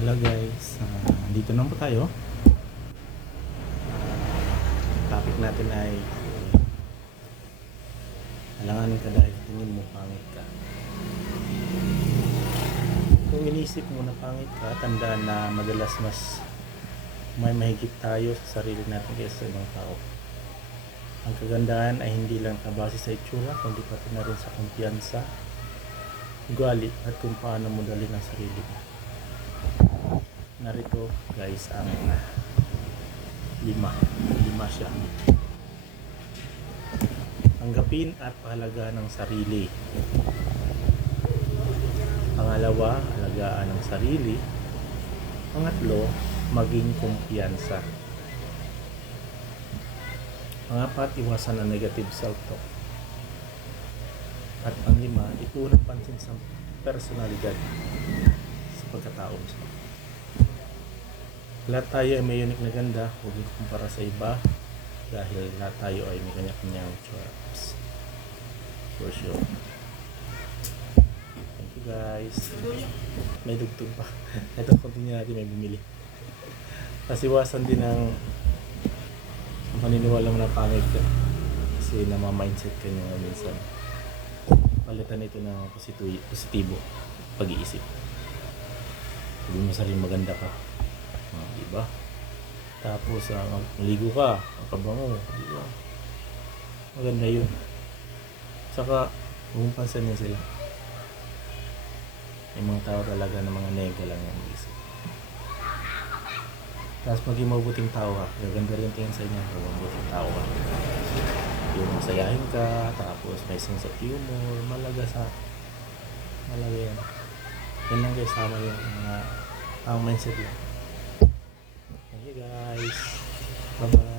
Hello guys, dito na po tayo. Topic natin ay alanganin ka dahil tingin mo pangit ka. Kung inisip mo na pangit ka, tandaan na madalas mas may mahigit tayo sa sarili natin kaysa sa ibang tao. Ang kagandahan ay hindi lang kabase sa itsura, kundi pati na rin sa kumpiyansa, ugali at kung paano mo dalhin ang sarili mo. Narito guys ang lima siya. Tanggapin at pahalagahan ng sarili. Pangalawa, alagaan ng sarili. Pangatlo, maging kumpiyansa. Pangapat, iwasan ang negative self-talk. At panglima, ipunang pansin sa personalidad sa pagkatao mo. Lahat tayo ay may unique na ganda, huwag ikumpara sa iba dahil lahat tayo ay may kanya-kanyang choice. For sure. Thank you guys. May dugtong pa. Ito continue natin, may bumili. Kasi iwasan din ang maniniwala mo na pangit ka. Kasi namamindset ka nyo minsan. Palitan ito ng positibo pag-iisip. Sabi mo sarili maganda ka. Diba? Tapos maligo ka, magpabango, diba? Maganda yun. Tsaka huwag pansinin sila. May mga tao talaga na mga nega lang yung isip. Tapos maging mabuting tao ka, gaganda rin tingin sa inyo kung mabuting tao ka. Yung masayahin ka, tapos may sense of humor, malaga yan. Yan lang guys, tama yung mga mindset lang. Thank you guys. Bye-bye.